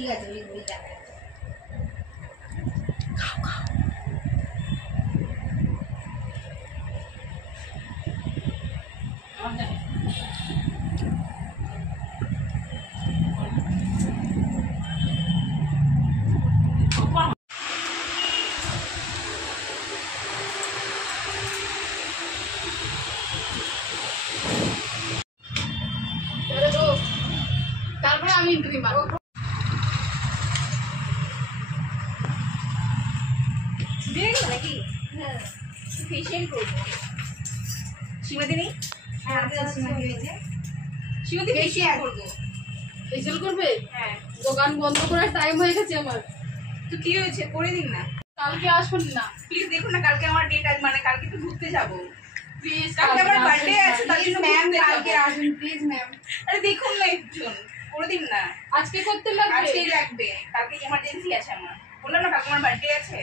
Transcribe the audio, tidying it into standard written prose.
ঠিক আছে ওই টাকা খাও খাও। তারপরে আমি ইন্টারভিউ মারবো। দিয়ে গেল নাকি? হ্যাঁ ফেশিয়াল করবো। সীমাদি নেই? হ্যাঁ সীমাদি হয়েছে। সীমাদি ফেশিয়াল করবো। ফেশিয়াল করবে? হ্যাঁ দোকান বন্ধ করার টাইম হয়ে গেছে আমার। তো কি হয়েছে করে দিন না। কালকে আসুন না প্লিজ দেখুন না, কালকে আমার ডেট আছে, মানে কালকে তো ঘুরতে যাবো। প্লিজ। কালকে আমার বার্থডে আছে, তার জন্য ম্যাম ঘুরতে কালকে যাবো। আসুন প্লিজ ম্যাম। আরে দেখুন না একজন, করে দিন না। আজকে করতে লাগবে? আজকেই লাগবে, কালকে এমার্জেন্সি আছে আমার। বললাম না কালকে আমার বার্থডে আছে।